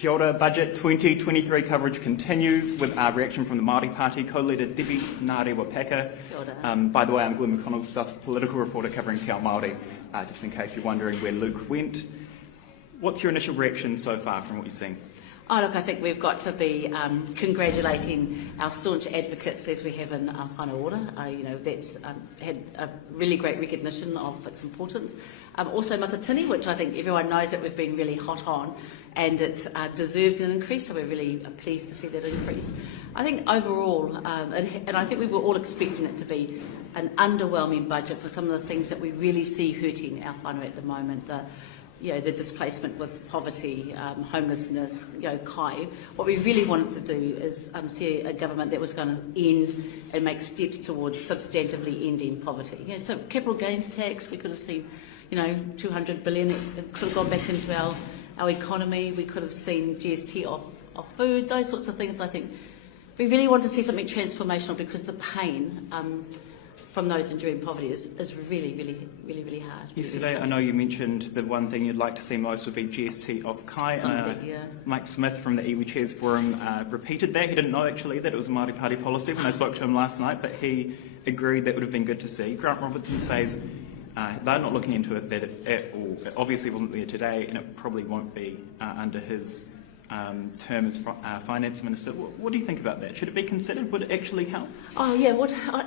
Kia ora. Budget 2023 coverage continues with our reaction from the Māori Party co-leader Debbie Ngarewa-Packer. By the way, I'm Glenn McConnell, Stuff's political reporter covering Te Ao Māori, just in case you're wondering where Luke went. What's your initial reaction so far from what you've seen? Oh, look, I think we've got to be congratulating our staunch advocates as we have in our whānau order. That's had a really great recognition of its importance. Also matatini, which I think everyone knows that we've been really hot on, and it deserved an increase, so we're really pleased to see that increase. I think overall, and I think we were all expecting it to be an underwhelming budget for some of the things that we really see hurting our whānau at the moment. The displacement with poverty, homelessness, kai. What we really wanted to do is see a government that was going to end and make steps towards substantively ending poverty. So capital gains tax, we could have seen, 200 billion, it could have gone back into our economy. We could have seen GST off food, those sorts of things. I think we really want to see something transformational because the pain from those enduring poverty is really, really, really, really hard. Yesterday, I know you mentioned the one thing you'd like to see most would be GST off kai. Mike Smith from the Iwi Chairs Forum repeated that. He didn't know actually that it was a Māori Party policy when I spoke to him last night, but he agreed that would have been good to see. Grant Robertson says they're not looking into it at all. It obviously wasn't there today, and it probably won't be under his term as Finance Minister. What do you think about that? Should it be considered? Would it actually help? Oh yeah,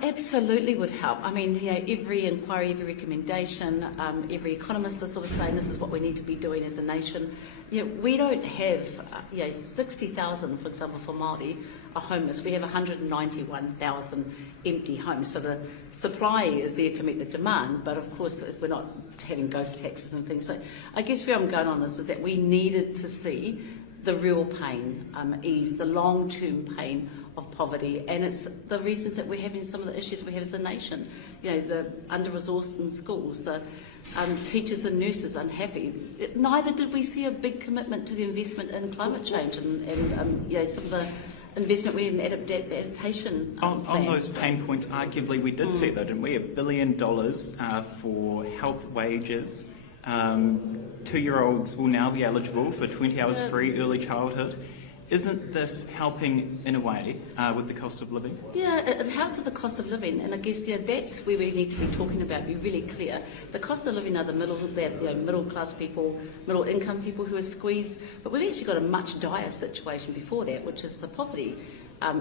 absolutely would help. I mean, every inquiry, every recommendation, every economist is sort of saying this is what we need to be doing as a nation. We don't have 60,000, for example, for Māori are homeless. We have 191,000 empty homes. So the supply is there to meet the demand, but of course we're not having ghost taxes and things. So I guess where I'm going on this is that we needed to see the real pain ease, the long-term pain of poverty, and it's the reasons that we're having some of the issues we have as a nation. The under-resourced in schools, the teachers and nurses unhappy. Neither did we see a big commitment to the investment in climate change and some of the investment we need in adaptation. On those pain points, arguably we did see though, didn't we? $1 billion for health wages. 2-year-olds will now be eligible for 20 hours free early childhood. Isn't this helping in a way with the cost of living? Yeah, it helps with the cost of living, and I guess that's where we need to be talking about, be really clear. The cost of living are the middle class people, middle income people who are squeezed, but we've actually got a much dire situation before that, which is the poverty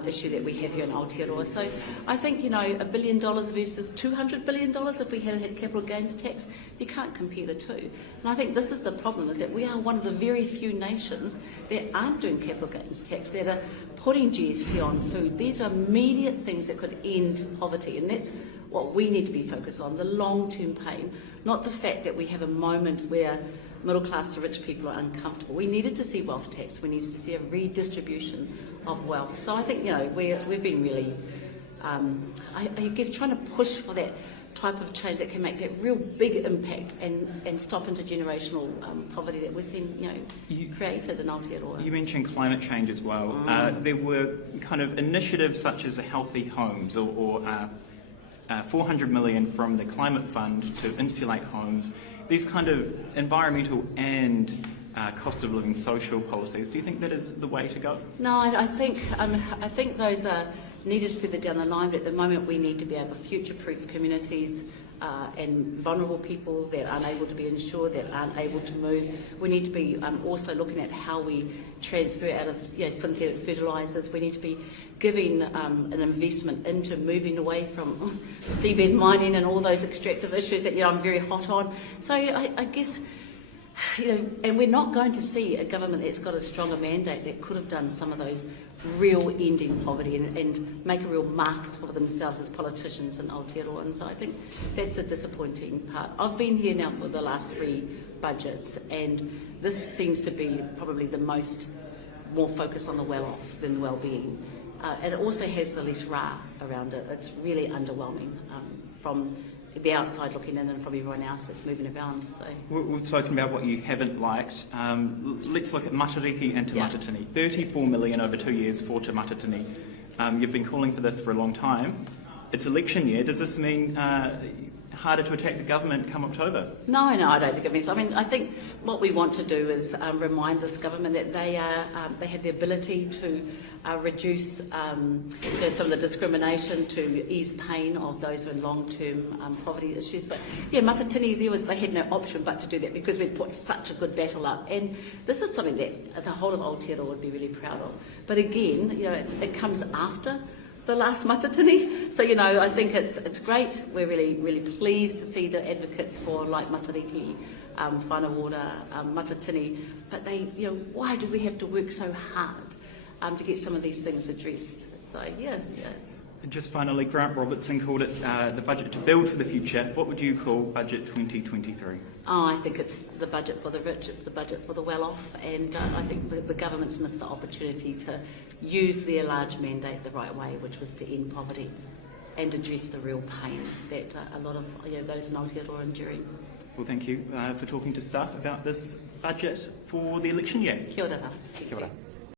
issue that we have here in Aotearoa. So I think, $1 billion versus $200 billion if we had capital gains tax, you can't compare the two. And I think this is the problem, is that we are one of the very few nations that aren't doing capital gains tax, that are putting GST on food. These are immediate things that could end poverty, and that's what we need to be focused on, the long-term pain, not the fact that we have a moment where middle class to rich people are uncomfortable. We needed to see wealth tax. We needed to see a redistribution of wealth. So I think, we've been really, I guess, trying to push for that type of change that can make that real big impact and stop intergenerational poverty that we're seeing, created in Aotearoa. You mentioned climate change as well. There were kind of initiatives such as the Healthy Homes or 400 million from the Climate Fund to insulate homes. These kind of environmental and cost of living social policies, do you think that is the way to go? No, I think those are needed further down the line, but at the moment we need to be able to future-proof communities and vulnerable people that aren't able to be insured, that aren't able to move. We need to be also looking at how we transfer out of synthetic fertilisers. We need to be giving an investment into moving away from seabed mining and all those extractive issues that I'm very hot on. So I guess, and we're not going to see a government that's got a stronger mandate that could have done some of those real ending poverty and make a real mark for themselves as politicians in Aotearoa. And so I think that's the disappointing part. I've been here now for the last 3 budgets, and this seems to be probably the more focused on the well-off than the well-being. And it also has the least rah around it. It's really underwhelming from the outside looking in and from everyone else that's moving around. So we've spoken about what you haven't liked. Let's look at matariki and te matatini. 34 million over 2 years for te matatini. You've been calling for this for a long time. It's election year. Does this mean harder to attack the government come October? No, I don't think it means. I mean, I think what we want to do is remind this government that they have the ability to reduce some of the discrimination, to ease pain of those in long-term poverty issues. But yeah, Matatini, they had no option but to do that because we'd put such a good battle up. And this is something that the whole of Aotearoa would be really proud of. But again, it comes after the last Matatini. So, I think it's great. We're really, really pleased to see the advocates for like Matariki, Whanawora, Matatini. But why do we have to work so hard to get some of these things addressed? So, yeah. And just finally, Grant Robertson called it the budget to build for the future. What would you call Budget 2023? Oh, I think it's the budget for the rich, it's the budget for the well-off, and I think the government's missed the opportunity to use their large mandate the right way, which was to end poverty and address the real pain that a lot of those in Aotearoa are enduring. Well, thank you for talking to staff about this budget for the election year. Kia ora. Kia ora.